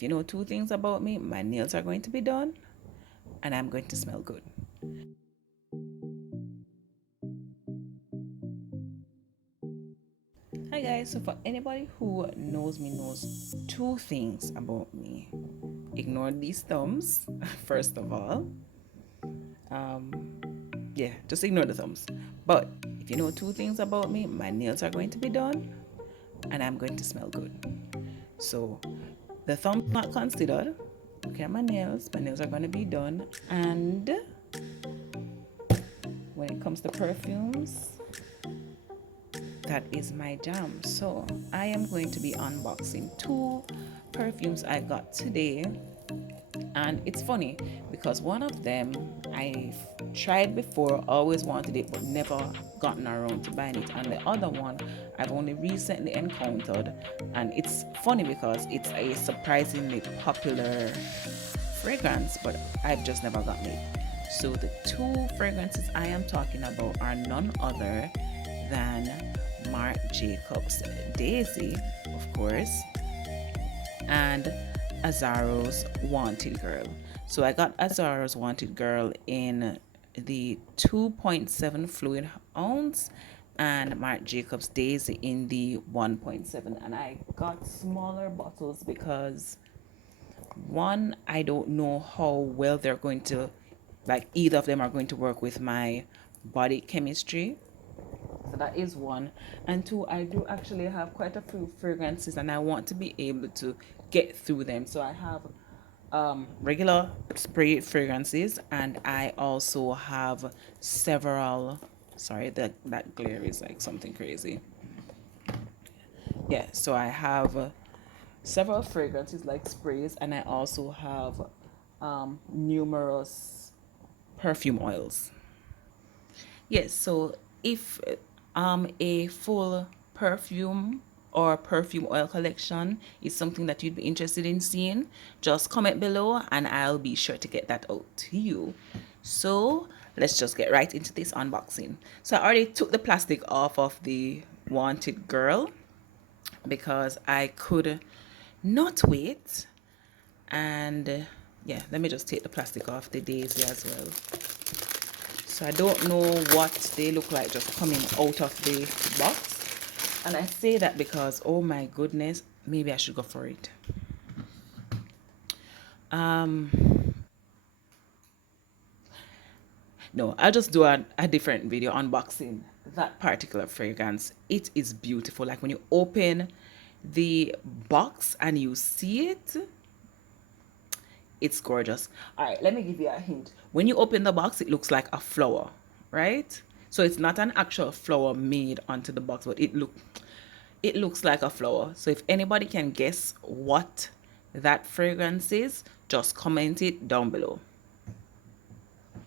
if you know two things about me, my nails are going to be done and I'm going to smell good. Hi guys, so for anybody who knows me knows two things about me. Ignore these thumbs, first of all. Um, yeah, just ignore the thumbs. But if you know two things about me, my nails are going to be done and I'm going to smell good. So the thumbs not considered. Okay, my nails are going to be done. And when it comes to perfumes, that is my jam. So I am going to be unboxing two perfumes I got today. And it's funny because one of them I've tried before, always wanted it, but never gotten around to buying it. And the other one I've only recently encountered. And it's funny because it's a surprisingly popular fragrance, but I've just never gotten it. So the two fragrances I am talking about are none other than Marc Jacobs Daisy, of course, and Azzaro's Wanted Girl. So I got Azzaro's Wanted Girl in the 2.7 fluid ounce and Marc Jacobs Daisy in the 1.7. And I got smaller bottles because one, I don't know how well they're going to, like, either of them are going to work with my body chemistry. So that is one. And two, I do actually have quite a few fragrances and I want to be able to get through them. So I have regular spray fragrances and I also have several. Sorry, that glare is like something crazy. Yeah, so I have several fragrances like sprays and I also have numerous perfume oils. Yes, so if a full perfume or perfume oil collection is something that you'd be interested in seeing, just comment below and I'll be sure to get that out to you. So let's just get right into this unboxing. So I already took the plastic off of the Wanted Girl because I could not wait. And yeah, let me just take the plastic off the Daisy as well. So I don't know what they look like just coming out of the box. And I say that because, oh my goodness, maybe I should go for it. Um, no, I'll just do a different video unboxing that particular fragrance. It is beautiful. Like when you open the box and you see it, it's gorgeous. All right, let me give you a hint. When you open the box, it looks like a flower, right? So it's not an actual flower made onto the box, but it looks like a flower. So if anybody can guess what that fragrance is, just comment it down below.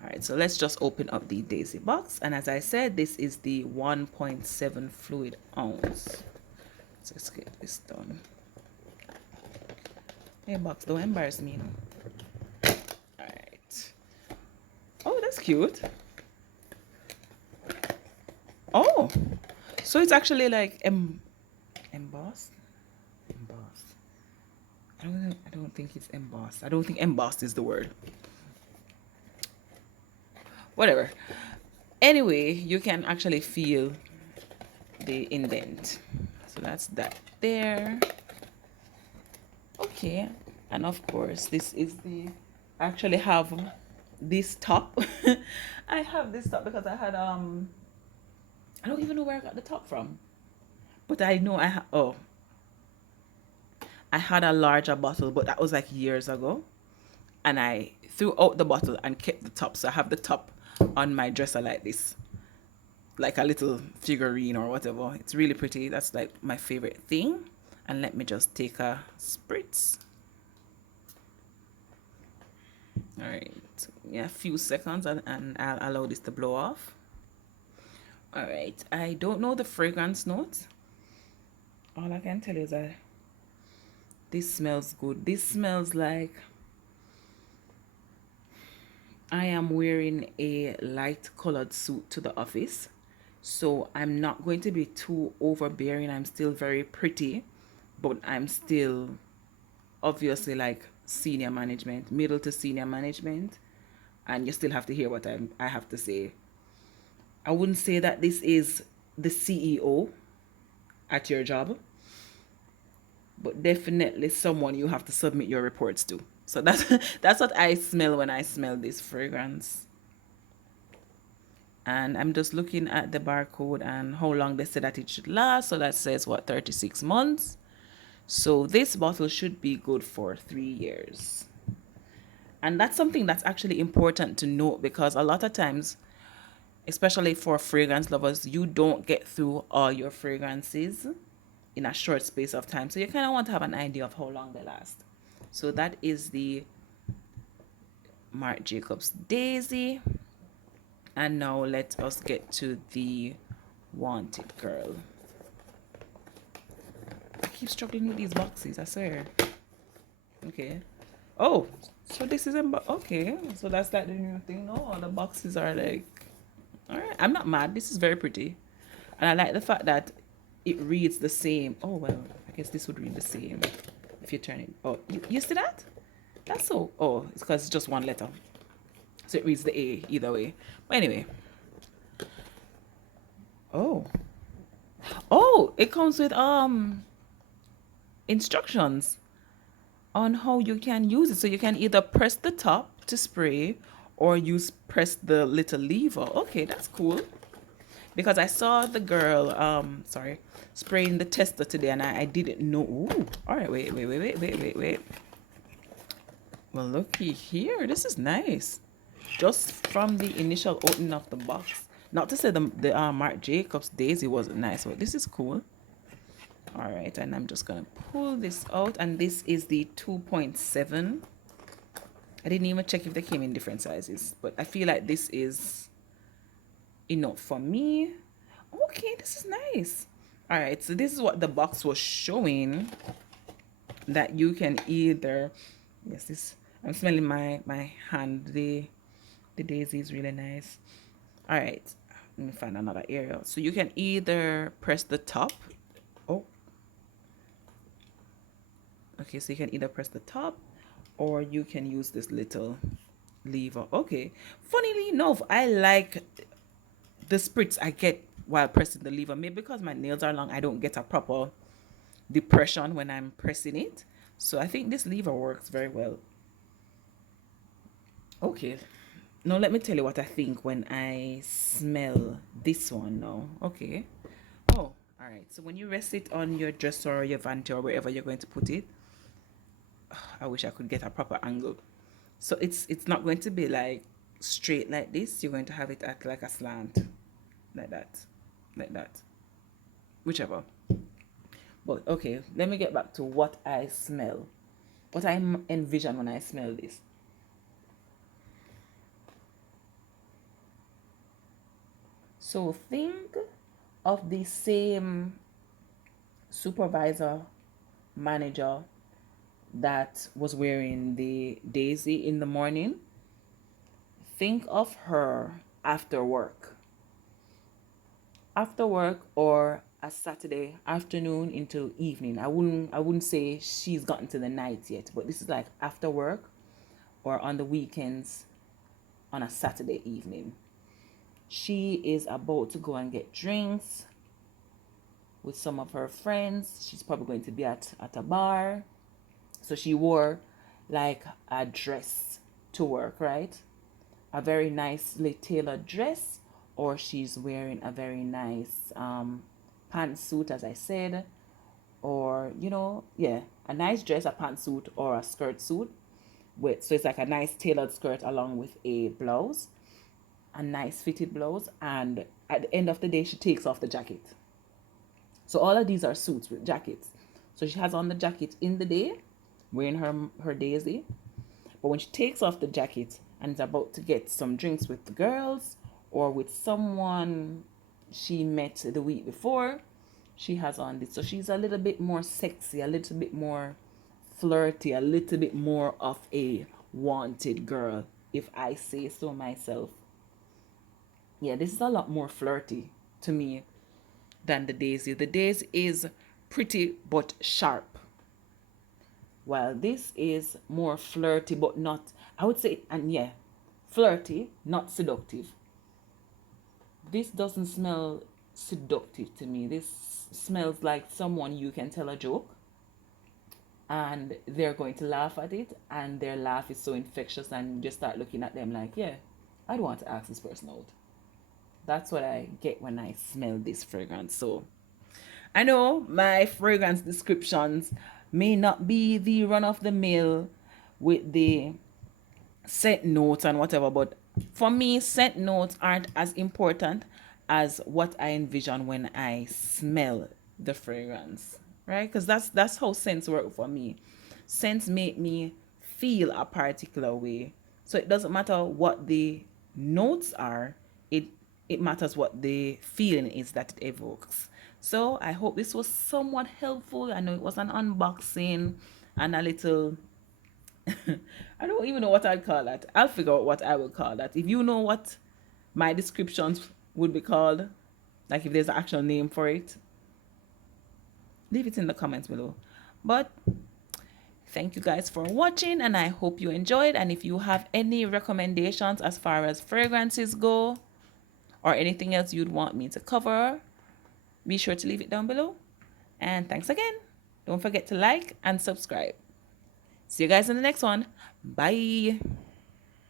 All right, so let's just open up the Daisy box. And as I said, this is the 1.7 fluid ounce. So let's get this done. Hey, box, don't embarrass me. All right. Oh, that's cute. Oh, so it's actually like embossed. Embossed. I don't think it's embossed. I don't think embossed is the word. Whatever. Anyway, you can actually feel the indent. So that's that there. Okay. And of course, this is the I actually have this top. I have this top because I don't even know where I got the top from. But I know I had a larger bottle, but that was like years ago. And I threw out the bottle and kept the top. So I have the top on my dresser like this, like a little figurine or whatever. It's really pretty. That's like my favorite thing. And let me just take a spritz. All right, yeah, a few seconds and I'll allow this to blow off. All right, I don't know the fragrance notes. All I can tell you is that this smells good. This smells like I am wearing a light colored suit to the office. So I'm not going to be too overbearing. I'm still very pretty, but I'm still obviously like senior management, middle to senior management, and you still have to hear what I have to say. I wouldn't say that this is the CEO at your job, but definitely someone you have to submit your reports to. So that's that's what I smell when I smell this fragrance. And I'm just looking at the barcode and how long they said that it should last. So that says what, 36 months. So this bottle should be good for 3 years. And that's something that's actually important to note, because a lot of times, especially for fragrance lovers, you don't get through all your fragrances in a short space of time. So you kind of want to have an idea of how long they last. So that is the Marc Jacobs Daisy. And now let us get to the Wanted Girl. I keep struggling with these boxes, I swear. Okay. Oh, so this isn't, okay. So that's like the new thing. No, all the boxes are like, all right. I'm not mad. This is very pretty. And I like the fact that it reads the same. Oh, well, I guess this would read the same if you turn it. Oh, you see that? That's so, oh, it's because it's just one letter. So it reads the A either way. But anyway. Oh. Oh, it comes with instructions on how you can use it. So you can either press the top to spray or use press the little lever. Okay, that's cool. Because I saw the girl spraying the tester today, and I didn't know. Ooh, all right, wait. Well, looky here. This is nice. Just from the initial opening of the box. Not to say the Marc Jacobs Daisy wasn't nice, but this is cool. All right, and I'm just gonna pull this out, and this is the 2.7. I didn't even check if they came in different sizes, but I feel like this is enough for me. Okay, this is nice. All right, so this is what the box was showing, that you can either, yes, this, I'm smelling my hand. The daisy is really nice. All right, let me find another area. So you can either press the top. Oh, okay, so you can either press the top or you can use this little lever. Okay, funnily enough, I like the spritz I get while pressing the lever. Maybe because my nails are long, I don't get a proper depression when I'm pressing it. So I think this lever works very well. Okay, now let me tell you what I think when I smell this one now. Okay. Oh, all right. So when you rest it on your dresser or your vanity or wherever you're going to put it, I wish I could get a proper angle. So it's not going to be like straight like this. You're going to have it at like a slant, like that, whichever. But okay, let me get back to what I smell, what I envision when I smell this. So think of the same supervisor, manager that was wearing the daisy in the morning. Think of her after work. After work or a Saturday afternoon into evening. I wouldn't say she's gotten to the night yet, but this is like after work or on the weekends on a Saturday evening. She is about to go and get drinks with some of her friends. She's probably going to be at a bar. So she wore like a dress to work, right? A very nicely tailored dress, or she's wearing a very nice pantsuit, as I said, or yeah, a nice dress, a pantsuit, or a skirt suit. So it's like a nice tailored skirt along with a blouse, a nice fitted blouse, and at the end of the day, she takes off the jacket. So all of these are suits with jackets. So she has on the jacket in the day, wearing her daisy. But when she takes off the jacket and is about to get some drinks with the girls or with someone she met the week before, she has on this. So she's a little bit more sexy, a little bit more flirty, a little bit more of a wanted girl, if I say so myself. Yeah, this is a lot more flirty to me than the daisy. The daisy is pretty but sharp. while this is more flirty, but not, I would say, and yeah, flirty, not seductive. This doesn't smell seductive to me. This smells like someone you can tell a joke and they're going to laugh at it, and their laugh is so infectious, and you just start looking at them like, yeah, I'd want to ask this person out. That's what I get when I smell this fragrance. So I know my fragrance descriptions may not be the run of the mill with the scent notes and whatever, but for me, scent notes aren't as important as what I envision when I smell the fragrance, right? Because that's how scents work for me. Scents make me feel a particular way, so it doesn't matter what the notes are. It matters what the feeling is that it evokes. So I hope this was somewhat helpful. I know it was an unboxing and a little I don't even know what I'd call that. I'll figure out what I will call that. If you know what my descriptions would be called, like if there's an actual name for it, leave it in the comments below. But thank you guys for watching, and I hope you enjoyed. And if you have any recommendations as far as fragrances go, or anything else you'd want me to cover, be sure to leave it down below. And thanks again. Don't forget to like and subscribe. See you guys in the next one. Bye.